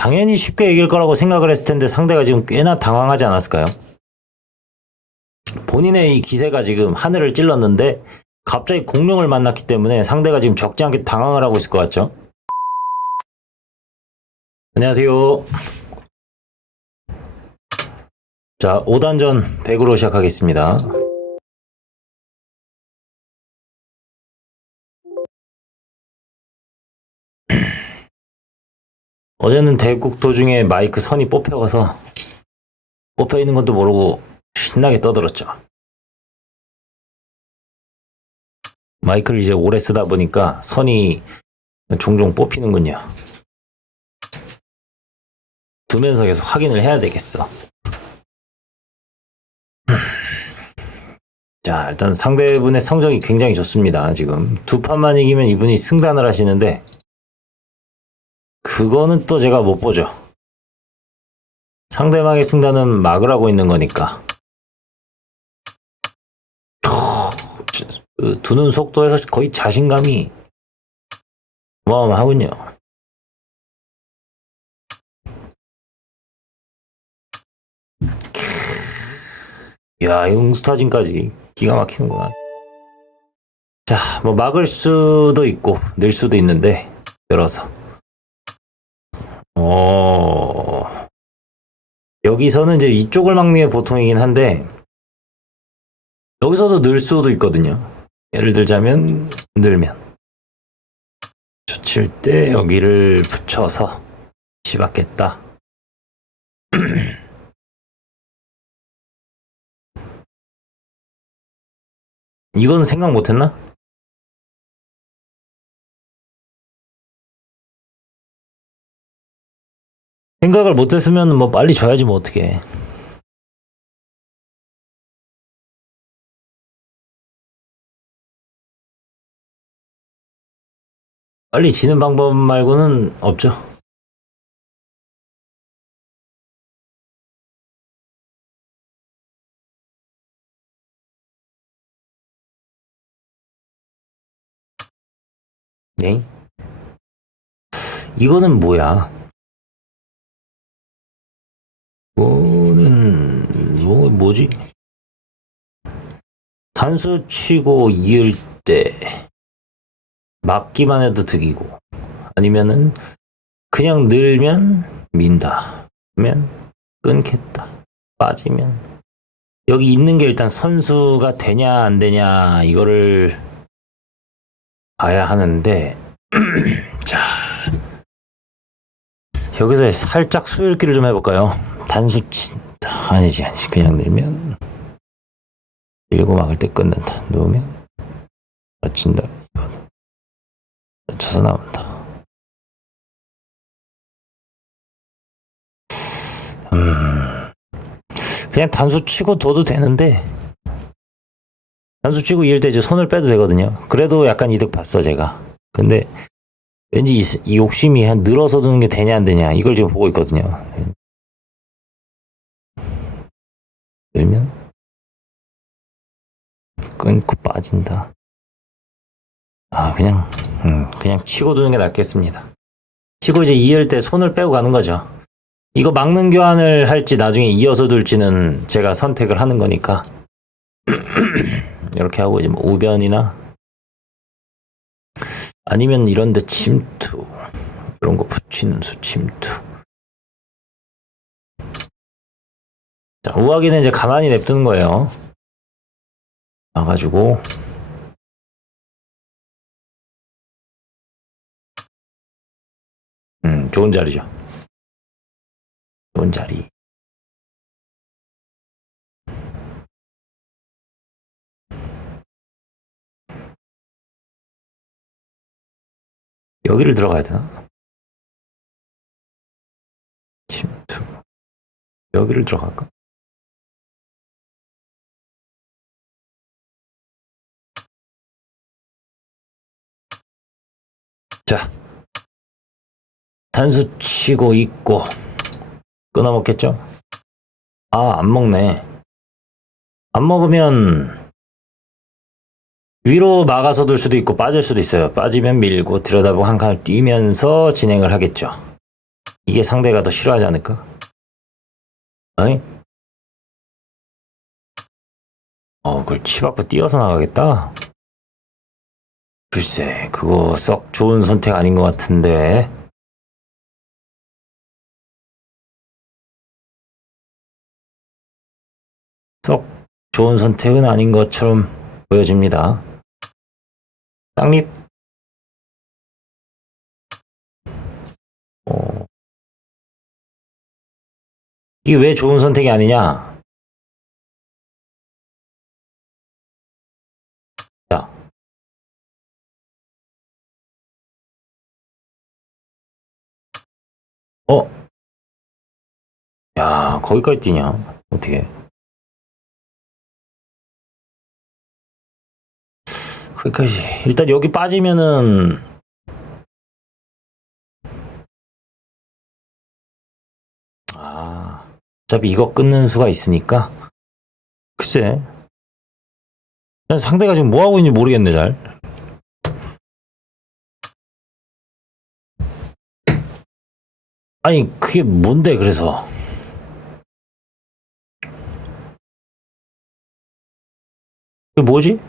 당연히 쉽게 이길 거라고 생각을 했을 텐데 상대가 지금 꽤나 당황하지 않았을까요? 본인의 이 기세가 지금 하늘을 찔렀는데 갑자기 공룡을 만났기 때문에 상대가 지금 적지 않게 당황을 하고 있을 것 같죠? 안녕하세요. 자, 5단전 100으로 시작하겠습니다. 어제는 대국 도중에 마이크 선이 뽑혀가서 뽑혀 있는 것도 모르고 신나게 떠들었죠. 마이크를 이제 오래 쓰다 보니까 선이 종종 뽑히는군요. 두면서 계속 확인을 해야 되겠어. 자, 일단 상대분의 성적이 굉장히 좋습니다. 지금 두 판만 이기면 이분이 승단을 하시는데 그거는 또 제가 못 보죠. 상대방의 승단은 막으라고 있는 거니까. 그 두는 속도에서 거의 자신감이 어마어마하군요. 야, 이 웅스타진까지 기가 막히는구나. 자, 뭐 막을 수도 있고 늘 수도 있는데 열어서. 어. 여기서는 이제 이쪽을 막는 게 보통이긴 한데 여기서도 늘 수도 있거든요. 예를 들자면 늘면 칠때 여기를 붙여서 씹었겠다. 이건 생각 못했나? 생각을 못했으면 뭐 빨리 줘야지 뭐 어떻게. 빨리 지는 방법 말고는 없죠. 네? 이거는 뭐야? 이거는 뭐 뭐지? 단수 치고 이을 때 막기만 해도 득이고 아니면은 그냥 늘면 민다 그러면 끊겠다 빠지면 여기 있는 게 일단 선수가 되냐 안 되냐 이거를 봐야 하는데 자 여기서 살짝 수혈기를 좀 해볼까요? 단수 친다 아니지 아니지 그냥 늘면 밀고 막을 때 끊는다 놓으면 맞춘다 쳐서 나온다. 음, 그냥 단수 치고 둬도 되는데, 단수 치고 이럴 때 이제 손을 빼도 되거든요. 그래도 약간 이득 봤어, 제가. 근데, 왠지 이, 이 욕심이 한 늘어서 두는 게 되냐, 안 되냐, 이걸 지금 보고 있거든요. 늘면, 끊고 빠진다. 아, 그냥, 음, 그냥 치고 두는 게 낫겠습니다. 치고 이제 이을 때 손을 빼고 가는 거죠. 이거 막는 교환을 할지 나중에 이어서 둘지는 제가 선택을 하는 거니까. 이렇게 하고 이제 뭐 우변이나 아니면 이런데 침투 이런 거 붙이는 수 침투. 자, 우아기는 이제 가만히 냅두는 거예요. 와가지고 음, 좋은 자리죠. 좋은 자리. 여기를 들어가야 되나? 침투. 여기를 들어갈까? 자, 단수 치고 있고 끊어 먹겠죠? 아, 안 먹네. 안 먹으면 위로 막아서 둘 수도 있고 빠질 수도 있어요. 빠지면 밀고 들여다보고 한 칸을 뛰면서 진행을 하겠죠. 이게 상대가 더 싫어하지 않을까? 어이? 어, 그걸 치 밖으로 뛰어서 나가겠다? 글쎄, 그거 썩 좋은 선택 아닌 것 같은데. 썩 좋은 선택은 아닌 것처럼 보여집니다. 땅립. 어. 이게 왜 좋은 선택이 아니냐? 어? 야, 거기까지 뛰냐? 어떻게? 거기까지. 일단 여기 빠지면은 아, 어차피 이거 끊는 수가 있으니까 글쎄. 난 상대가 지금 뭐 하고 있는지 모르겠네 잘. 아니 그게 뭔데 그래서? 그게 뭐지?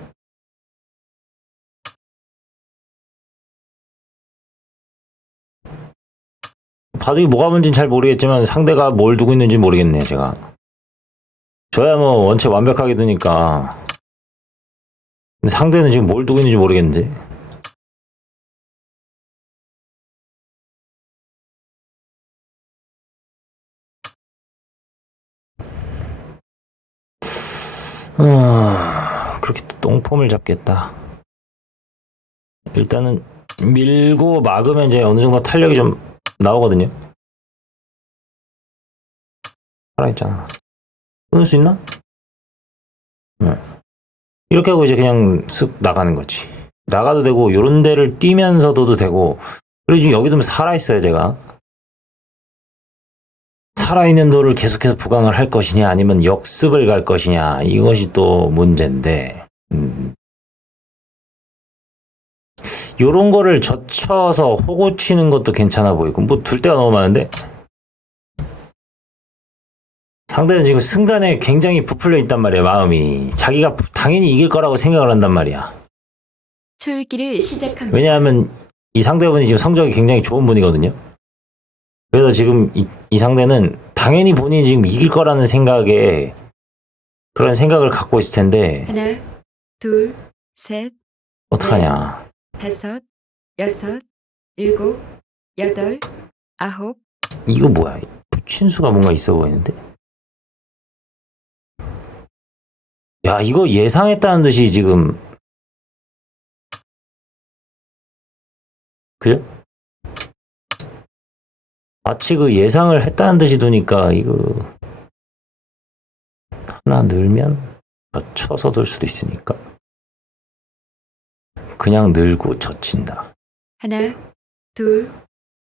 바둑이 뭐가 뭔지는 잘 모르겠지만 상대가 뭘 두고 있는지 모르겠네 제가. 저야 뭐 원체 완벽하게 두니까. 상대는 지금 뭘 두고 있는지 모르겠는데 아, 그렇게 또 똥폼을 잡겠다 일단은 밀고 막으면 이제 어느 정도 탄력이 좀 나오거든요. 살아있잖아. 끊을 수 있나? 응. 이렇게 하고 이제 그냥 쓱 나가는 거지. 나가도 되고, 요런 데를 뛰면서 둬도 되고, 그리고 지금 여기도 살아있어요, 제가. 살아있는 돌을 계속해서 보강을 할 것이냐, 아니면 역습을 갈 것이냐, 이것이 또 문제인데, 음, 요런 거를 젖혀서 호구 치는 것도 괜찮아 보이고 뭐 둘 데가 너무 많은데? 상대는 지금 승단에 굉장히 부풀려 있단 말이야 마음이. 자기가 당연히 이길 거라고 생각을 한단 말이야. 초읽기를 시작합니다. 왜냐하면 이 상대분이 지금 성적이 굉장히 좋은 분이거든요 그래서 지금 이, 이 상대는 당연히 본인이 지금 이길 거라는 생각에 그런 생각을 갖고 있을 텐데. 하나, 둘, 셋, 어떡하냐. 다섯, 여섯, 일곱, 여덟, 아홉, 이거 뭐야? 붙인 수가 뭔가 있어 보이는데? 야 이거 예상했다는 듯이 지금. 그죠? 마치 그 예상을 했다는 듯이 두니까 이거 하나 늘면 젖혀서 둘 수도 있으니까. 그냥 늘고 젖힌다. 하나, 둘,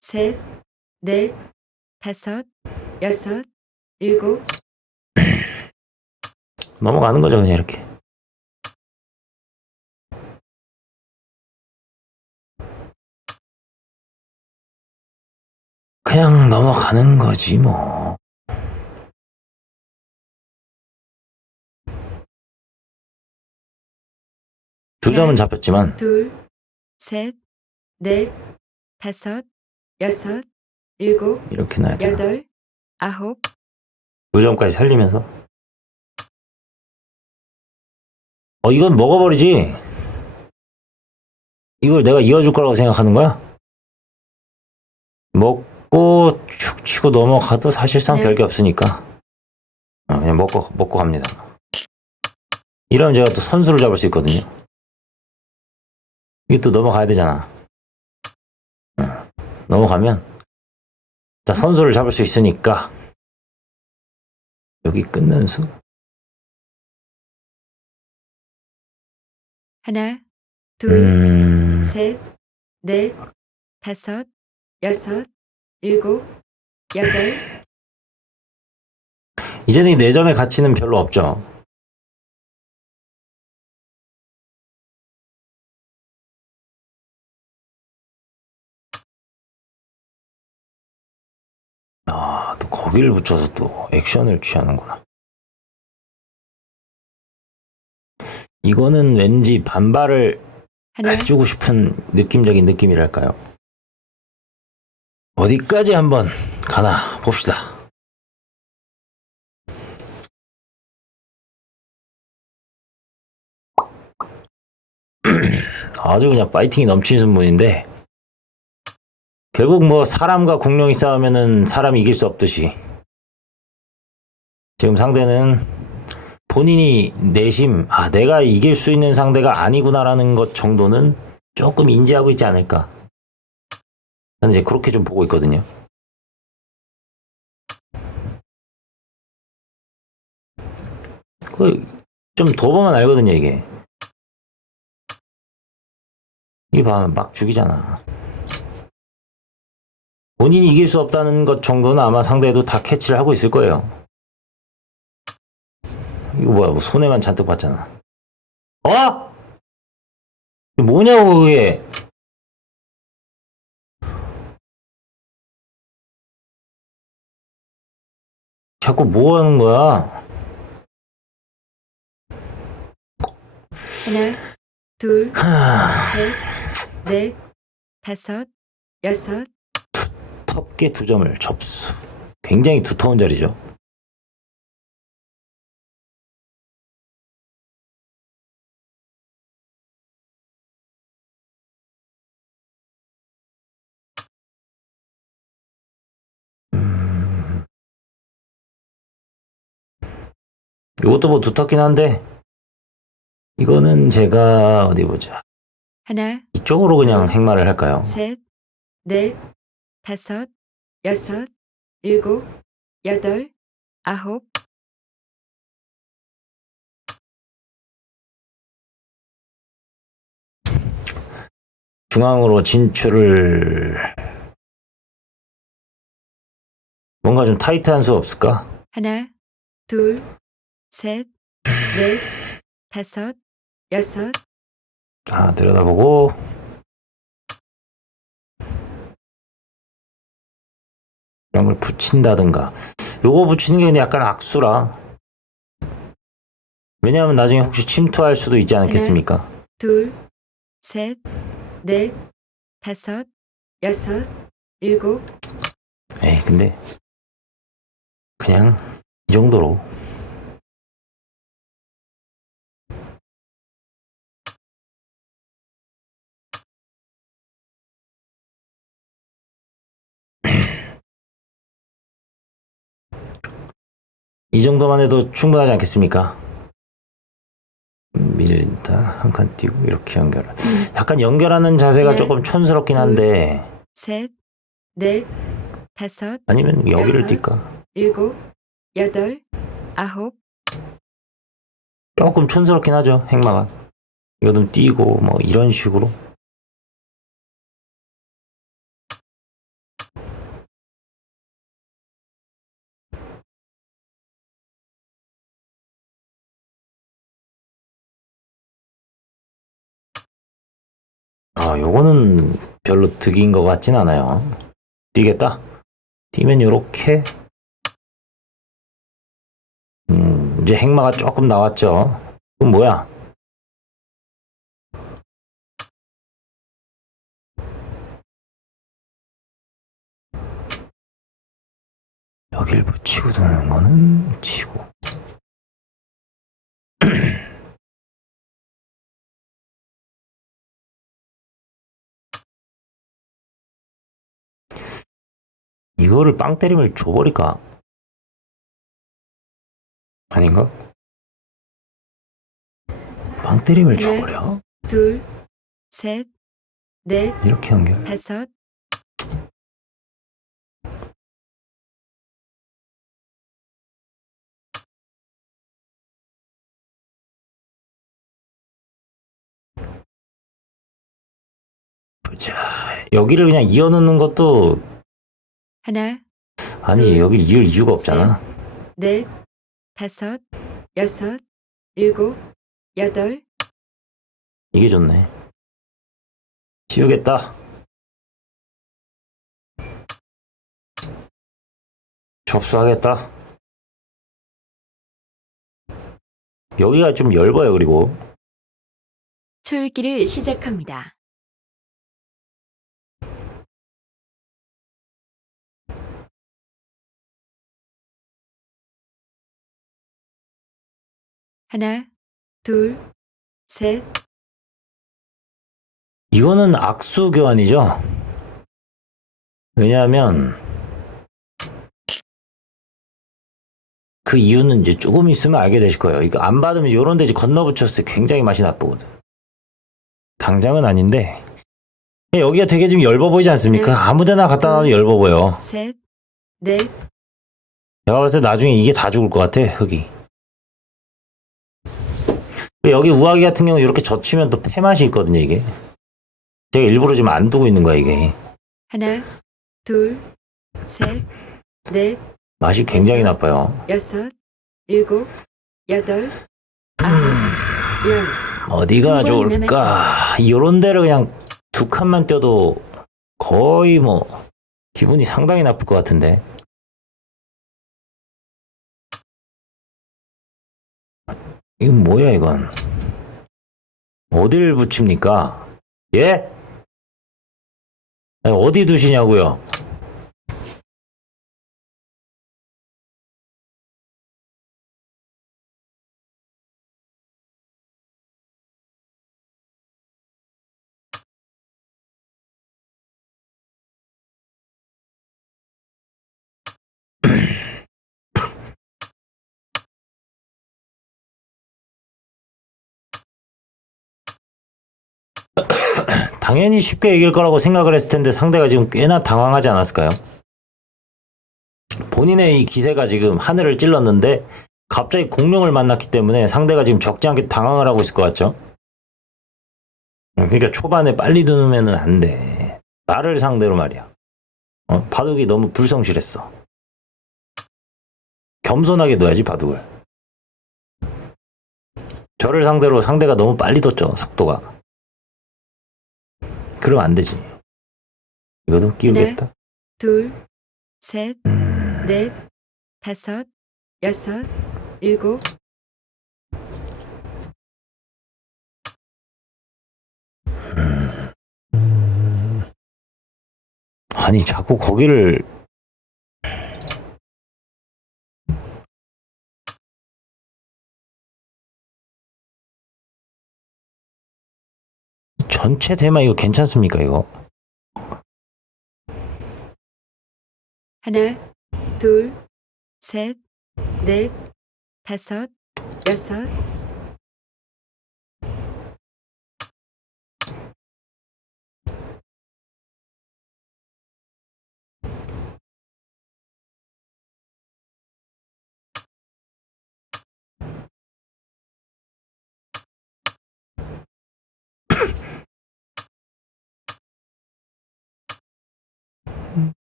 셋, 넷, 다섯, 여섯, 일곱, 넘어가는 거죠 그냥 이렇게 그냥 넘어가는 거지 뭐. 두 점은 잡혔지만. 둘, 셋, 넷, 다섯, 여섯, 일곱, 이렇게 놔야 되나? 여덟, 아홉, 두 점까지 살리면서? 어 이건 먹어버리지. 이걸 내가 이어줄 거라고 생각하는 거야? 먹 고 축 치고 넘어가도 사실상 네. 별게 없으니까. 어, 그냥 먹고 먹고 갑니다. 이러면 제가 또 선수를 잡을 수 있거든요. 이게 또 넘어가야 되잖아. 어, 넘어가면 자 선수를 잡을 수 있으니까 여기 끊는 수 하나, 둘, 음... 셋, 넷, 다섯, 여섯, 일곱, 여덟, 이제는 이 내점의 가치는 별로 없죠. 거기를 붙여서 또 액션을 취하는구나. 이거는 왠지 반발을 하나, 해주고 싶은 느낌적인 느낌이랄까요? 어디까지 한번 가나 봅시다. 아주 그냥 파이팅이 넘치는 분인데 결국 뭐 사람과 공룡이 싸우면은 사람이 이길 수 없듯이 지금 상대는 본인이 내심 아 내가 이길 수 있는 상대가 아니구나라는 것 정도는 조금 인지하고 있지 않을까 저는 이제 그렇게 좀 보고 있거든요 그좀더 보면 알거든요 이게 이게 봐막 죽이잖아 본인이 이길 수 없다는 것 정도는 아마 상대도 다 캐치를 하고 있을 거예요 이거 뭐야, 뭐 손해만 잔뜩 봤잖아. 어? 뭐냐고, 그게. 자꾸 뭐 하는 거야? 하나, 둘, 셋, 넷, 다섯, 여섯, 텁게 두 점을 접수. 굉장히 두터운 자리죠. 이것도 뭐 두텁긴 한데 이거는 제가 어디 보자. 하나, 이쪽으로 그냥 행마를 할까요? 셋, 넷, 다섯, 여섯, 일곱, 여덟, 아홉, 중앙으로 진출을 뭔가 좀 타이트한 수 없을까? 하나, 둘, 셋, 넷, 다섯, 여섯, 아 들여다보고. 이런 걸 붙인다든가. 요거 붙이는 게 근데 약간 악수라. 왜냐하면 나중에 혹시 침투할 수도 있지 않겠습니까? 둘, 셋, 넷, 다섯, 여섯, 일곱, 에이 근데 그냥 이 정도로 이 정도만 해도 충분하지 않겠습니까? 밀다 한 칸 띄고 이렇게 연결. 약간 연결하는 자세가 네. 조금 촌스럽긴 한데 셋, 넷, 다섯, 아니면 여기를. 뛸까? 일곱, 여덟, 아홉, 조금 촌스럽긴 하죠 행마가 이거 좀 띄고 뭐 이런 식으로 요거는 별로 득인 것 같진 않아요. 뛰겠다. 뛰면 요렇게. 음 이제 행마가 조금 나왔죠. 그럼 뭐야? 여길 붙이고 도는 거는 치고 이거를 빵 때림을 줘버릴까? 아닌가? 빵 때림을 네. 줘버려? 둘, 셋, 넷, 이렇게 연결 다섯, 보자 여기를 그냥 이어놓는 것도 하나, 아니 여길 이을 이유가 없잖아 넷, 다섯, 여섯, 일곱, 여덟, 이게 좋네 지우겠다 접수하겠다. 여기가 좀 얇아요, 그리고. 초읽기를 시작합니다. 하나, 둘, 셋, 이거는 악수 교환이죠. 왜냐하면 그 이유는 이제 조금 있으면 알게 되실 거예요. 이거 안 받으면 요런 데 이제 건너붙였을 때 굉장히 맛이 나쁘거든. 당장은 아닌데 여기가 되게 좀 엷어 보이지 않습니까? 네. 아무데나 갖다 놔도 엷어 보여. 셋, 넷, 내가 봤을 때 나중에 이게 다 죽을 것 같아, 흙이. 여기 우아기 같은 경우 이렇게 젖히면 또 폐맛이 있거든요, 이게. 제가 일부러 좀안 두고 있는 거야, 이게. 하나, 둘, 셋, 넷, 맛이 굉장히? 나빠요. 여섯, 일곱, 여덟, 아홉, 열. 어디가 두번 좋을까? 이런 데를 그냥 두 칸만 떼도 거의 뭐 기분이 상당히 나쁠 것 같은데. 이건 뭐야 이건? 어딜 붙입니까? 예? 어디 두시냐고요? 당연히 쉽게 이길 거라고 생각을 했을 텐데 상대가 지금 꽤나 당황하지 않았을까요? 본인의 이 기세가 지금 하늘을 찔렀는데 갑자기 공룡을 만났기 때문에 상대가 지금 적지 않게 당황을 하고 있을 것 같죠? 그러니까 초반에 빨리 두면은 안 돼. 나를 상대로 말이야. 어? 바둑이 너무 불성실했어. 겸손하게 둬야지 바둑을. 저를 상대로 상대가 너무 빨리 뒀죠 속도가. 그러면 안 되지. 좀 끼우겠다. 둘, 셋, 음, 넷, 다섯, 여섯, 일곱, 아니 자꾸 거기를 전체 대마 이거 괜찮습니까 이거? 하나, 둘, 셋, 넷, 다섯, 여섯,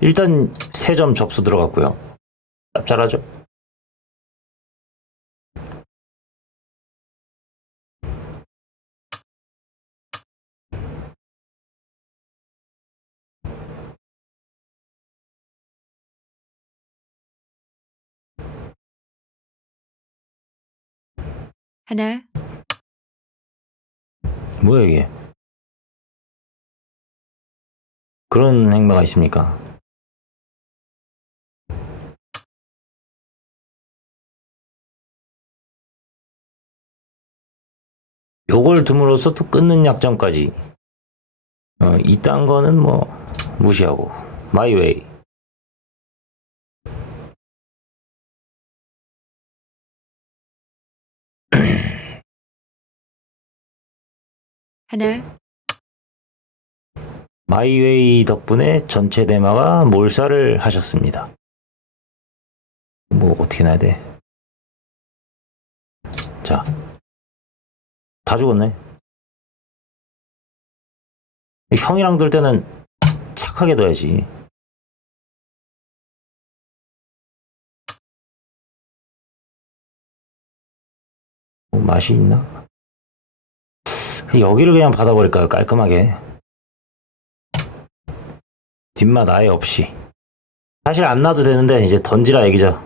일단 세 점 접수 들어갔고요. 짭짤하죠? 하나, 뭐야 이게? 그런 행마가 있습니까? 요걸 둠으로써 또 끊는 약점까지 어, 이딴 거는 뭐 무시하고 마이웨이 하나, 마이웨이 덕분에 전체 대마가 몰살을 하셨습니다. 뭐 어떻게 나야 돼? 자, 다 죽었네. 형이랑 둘 때는 착하게 둬야지. 뭐 맛이 있나? 여기를 그냥 받아버릴까요? 깔끔하게. 뒷맛 아예 없이. 사실 안 놔도 되는데 이제 던지라 얘기죠.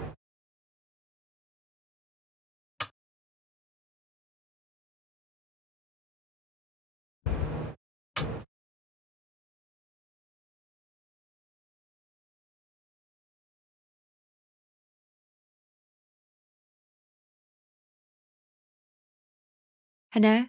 하나,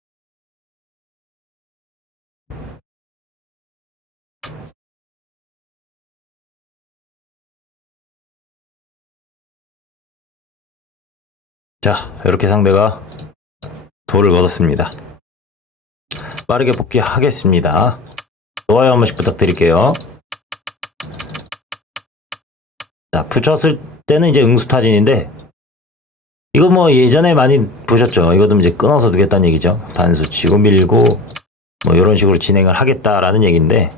자, 이렇게 상대가 돌을 얻었습니다. 빠르게 복귀하겠습니다. 좋아요 한 번씩 부탁드릴게요. 자, 붙였을 때는 이제 응수타진인데, 이거 뭐 예전에 많이 보셨죠? 이것도 이제 끊어서 두겠다는 얘기죠. 단수 치고 밀고, 뭐 이런 식으로 진행을 하겠다라는 얘기인데,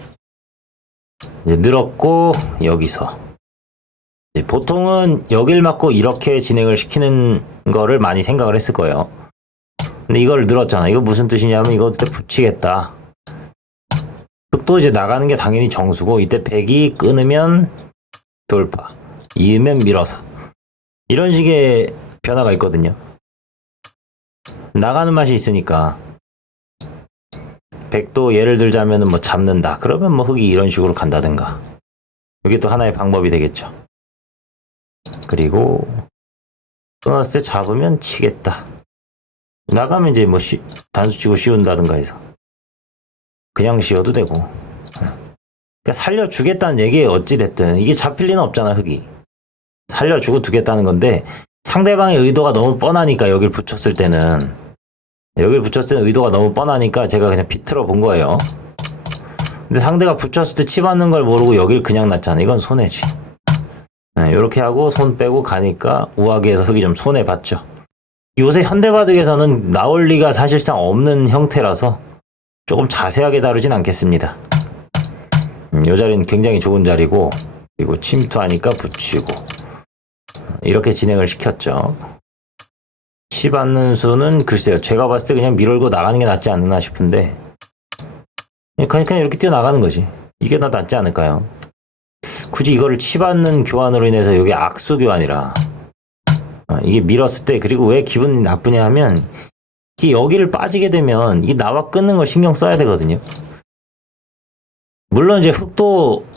이제 늘었고, 여기서. 이제 보통은 여길 맞고 이렇게 진행을 시키는 거를 많이 생각을 했을 거예요. 근데 이걸 늘었잖아. 이거 무슨 뜻이냐면 이거 그때 붙이겠다. 흑도 이제 나가는 게 당연히 정수고 이때 백이 끊으면 돌파, 이으면 밀어서 이런 식의 변화가 있거든요. 나가는 맛이 있으니까 백도 예를 들자면은 뭐 잡는다. 그러면 뭐 흑이 이런 식으로 간다든가. 이게 또 하나의 방법이 되겠죠. 그리고 끊었을 때 잡으면 치겠다. 나가면 이제 뭐 쉬- 단수 치고 씌운다든가 해서 그냥 씌워도 되고. 그러니까 살려주겠다는 얘기에 어찌됐든 이게 잡힐 리는 없잖아 흙이. 살려주고 두겠다는 건데 상대방의 의도가 너무 뻔하니까 여길 붙였을 때는 여길 붙였을 때는 의도가 너무 뻔하니까 제가 그냥 비틀어 본 거예요. 근데 상대가 붙였을 때 치받는 걸 모르고 여길 그냥 놨잖아. 이건 손해지. 이렇게 하고 손 빼고 가니까 우아기에서 흙이 좀 손해 봤죠. 요새 현대바둑에서는 나올 리가 사실상 없는 형태라서 조금 자세하게 다루진 않겠습니다. 음, 요 자리는 굉장히 좋은 자리고 그리고 침투하니까 붙이고 이렇게 진행을 시켰죠. 치 받는 수는 글쎄요. 제가 봤을 때 그냥 밀고 나가는 게 낫지 않나 싶은데 그냥, 그냥 이렇게 뛰어나가는 거지. 이게 더 낫지 않을까요? 굳이 이거를 치받는 교환으로 인해서 이게 악수 교환이라 어, 이게 밀었을 때 그리고 왜 기분이 나쁘냐 하면 이게 여기를 빠지게 되면 이 나와 끊는 걸 신경 써야 되거든요. 물론 이제 흑도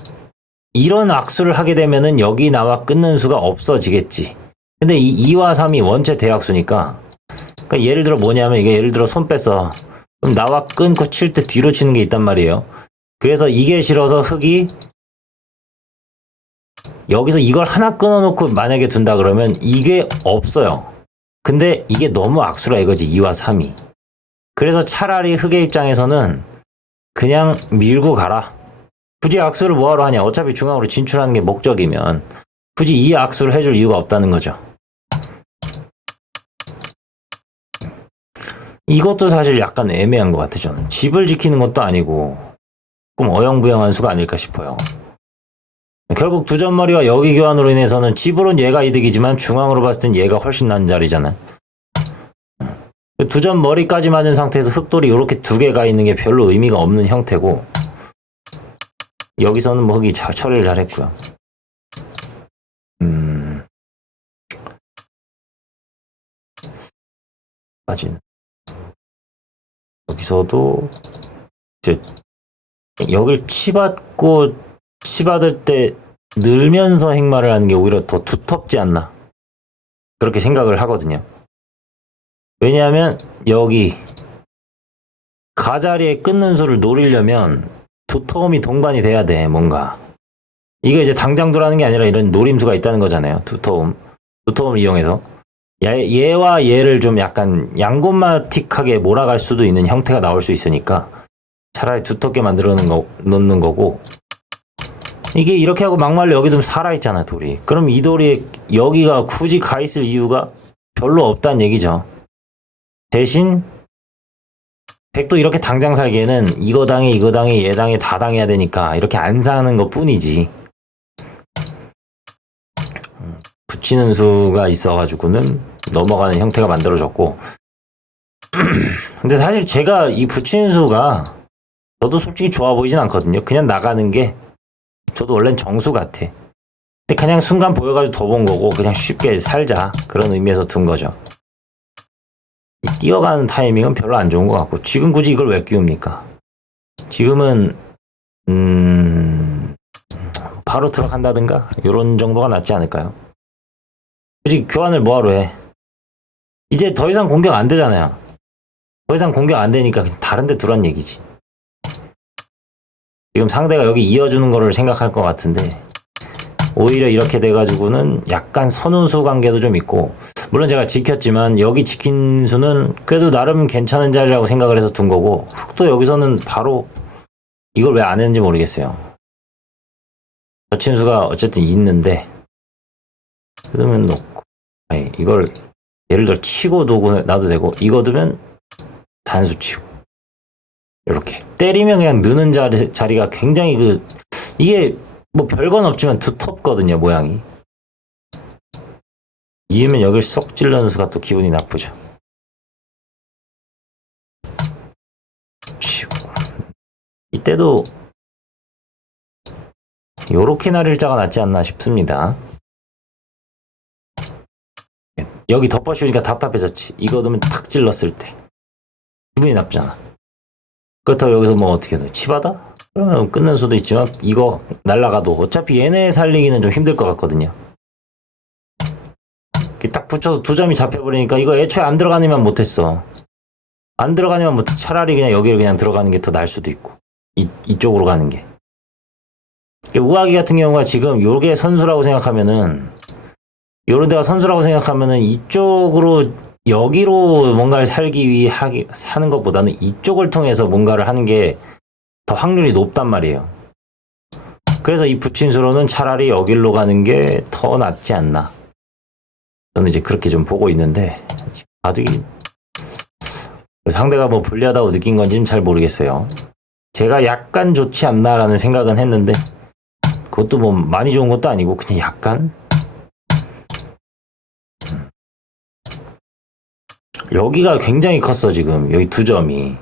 이런 악수를 하게 되면은 여기 나와 끊는 수가 없어지겠지. 근데 이 2와 3이 원체 대악수니까 그러니까 예를 들어 뭐냐면 이게 예를 들어 손 뺐어. 그럼 나와 끊고 칠 때 뒤로 치는 게 있단 말이에요. 그래서 이게 싫어서 흑이 여기서 이걸 하나 끊어놓고 만약에 둔다 그러면 이게 없어요. 근데 이게 너무 악수라 이거지 2와 3이. 그래서 차라리 흑의 입장에서는 그냥 밀고 가라. 굳이 악수를 뭐하러 하냐. 어차피 중앙으로 진출하는 게 목적이면 굳이 이 악수를 해줄 이유가 없다는 거죠. 이것도 사실 약간 애매한 것 같아 저는. 집을 지키는 것도 아니고 조금 어영부영한 수가 아닐까 싶어요. 결국 두 점머리와 여기 교환으로 인해서는 집으로는 얘가 이득이지만 중앙으로 봤을 땐 얘가 훨씬 난 자리잖아요. 두 점 머리까지 맞은 상태에서 흑돌이 이렇게 두 개가 있는 게 별로 의미가 없는 형태고 여기서는 뭐 흑이 잘 처리를 잘했고요. 음. 빠진. 여기서도 이제 여길 치받고 치받을 때 늘면서 행마를 하는 게 오히려 더 두텁지 않나 그렇게 생각을 하거든요. 왜냐하면 여기 가자리에 끊는 수를 노리려면 두터움이 동반이 돼야 돼 뭔가 이게 이제 당장 돌아는 게 아니라 이런 노림수가 있다는 거잖아요. 두터움 두터움을 이용해서 얘, 얘와 얘를 좀 약간 양곤마틱하게 몰아갈 수도 있는 형태가 나올 수 있으니까 차라리 두텁게 만들어 놓는 거고 이게 이렇게 하고 막말로 여기 좀 살아있잖아 돌이. 그럼 이 돌이 여기가 굳이 가 있을 이유가 별로 없다는 얘기죠. 대신 백도 이렇게 당장 살기에는 이거 당해 이거 당해 얘 당해 다 당해야 되니까 이렇게 안 사는 것 뿐이지. 음, 붙이는 수가 있어가지고는 넘어가는 형태가 만들어졌고. 근데 사실 제가 이 붙이는 수가 저도 솔직히 좋아 보이진 않거든요. 그냥 나가는 게 저도 원래는 정수 같아 근데 그냥 순간 보여가지고 더 본 거고 그냥 쉽게 살자 그런 의미에서 둔 거죠 이 뛰어가는 타이밍은 별로 안 좋은 것 같고 지금 굳이 이걸 왜 끼웁니까? 지금은 음 바로 들어간다든가 이런 정도가 낫지 않을까요? 굳이 교환을 뭐하러 해? 이제 더 이상 공격 안 되잖아요. 더 이상 공격 안 되니까 다른 데 두란 얘기지. 지금 상대가 여기 이어주는 거를 생각할 것 같은데 오히려 이렇게 돼가지고는 약간 선우수 관계도 좀 있고 물론 제가 지켰지만 여기 지킨 수는 그래도 나름 괜찮은 자리라고 생각을 해서 둔 거고 흑도 여기서는 바로 이걸 왜 안 했는지 모르겠어요. 저 친수가 어쨌든 있는데 그러면 놓고 아니 이걸 예를 들어 치고 놓고 놔도 되고 이거 두면 단수 치고 이렇게 때리면 그냥 느는 자리, 자리가 굉장히 그 이게 뭐 별건 없지만 두텁거든요 모양이 이으면 여길 쏙 찔러는 수가 또 기분이 나쁘죠. 이때도 요렇게 나릴 자가 낫지 않나 싶습니다. 여기 덮어씌우니까 답답해졌지. 이거 넣으면 탁 찔렀을 때 기분이 나쁘잖아. 그렇다고 여기서 뭐 어떻게 해? 치받아? 그러면 끊는 수도 있지만 이거 날라가도 어차피 얘네 살리기는 좀 힘들 것 같거든요. 딱 붙여서 두 점이 잡혀버리니까 이거 애초에 안 들어가니만 못했어. 안 들어가니만 못해. 차라리 그냥 여기를 그냥 들어가는 게더 나을 수도 있고. 이, 이쪽으로 가는 게. 우아기 같은 경우가 지금 요게 선수라고 생각하면은 요런 데가 선수라고 생각하면은 이쪽으로 여기로 뭔가를 살기 위해 하기, 사는 것보다는 이쪽을 통해서 뭔가를 하는 게 더 확률이 높단 말이에요. 그래서 이 붙인수로는 차라리 여기로 가는 게 더 낫지 않나. 저는 이제 그렇게 좀 보고 있는데 바둑이 상대가 뭐 불리하다고 느낀 건지는 잘 모르겠어요. 제가 약간 좋지 않나라는 생각은 했는데 그것도 뭐 많이 좋은 것도 아니고 그냥 약간 여기가 굉장히 컸어 지금. 여기 두 점이.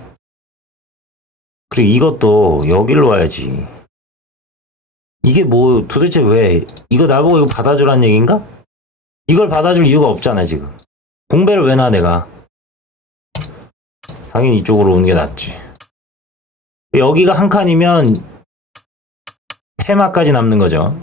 그리고 이것도 여기로 와야지. 이게 뭐 도대체 왜? 이거 나보고 이거 받아주란 얘기인가? 이걸 받아줄 이유가 없잖아 지금. 공배를 왜놔 내가? 당연히 이쪽으로 오는 게 낫지. 여기가 한 칸이면 테마까지 남는 거죠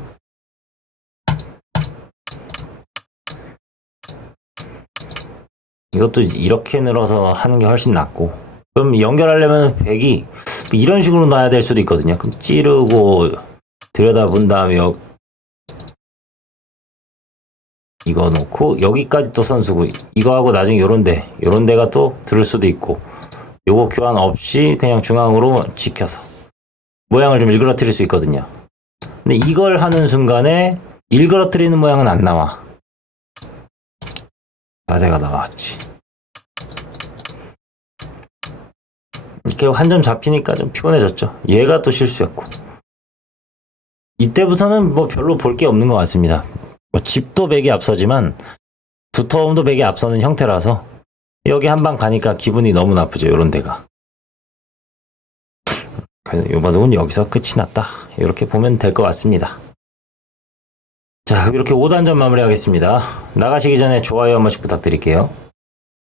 이것도 이렇게 늘어서 하는 게 훨씬 낫고. 그럼 연결하려면 백이 이런 식으로 놔야 될 수도 있거든요. 그럼 찌르고 들여다본 다음에 여, 이거 놓고 여기까지 또 선수고 이거 하고 나중에 요런데 요런 데가 또 들을 수도 있고. 요거 교환 없이 그냥 중앙으로 지켜서. 모양을 좀 일그러뜨릴 수 있거든요. 근데 이걸 하는 순간에 일그러뜨리는 모양은 안 나와. 자세가 나왔지 이렇게 한점 잡히니까 좀 피곤해졌죠. 얘가 또 실수였고. 이때부터는 뭐 별로 볼 게 없는 것 같습니다. 뭐 집도 백이 앞서지만 두터움도 백이 앞서는 형태라서 여기 한 방 가니까 기분이 너무 나쁘죠 요런 데가. 그래서 요 바둑은 여기서 끝이 났다. 이렇게 보면 될 것 같습니다. 자 이렇게 5단전 마무리하겠습니다. 나가시기 전에 좋아요 한 번씩 부탁드릴게요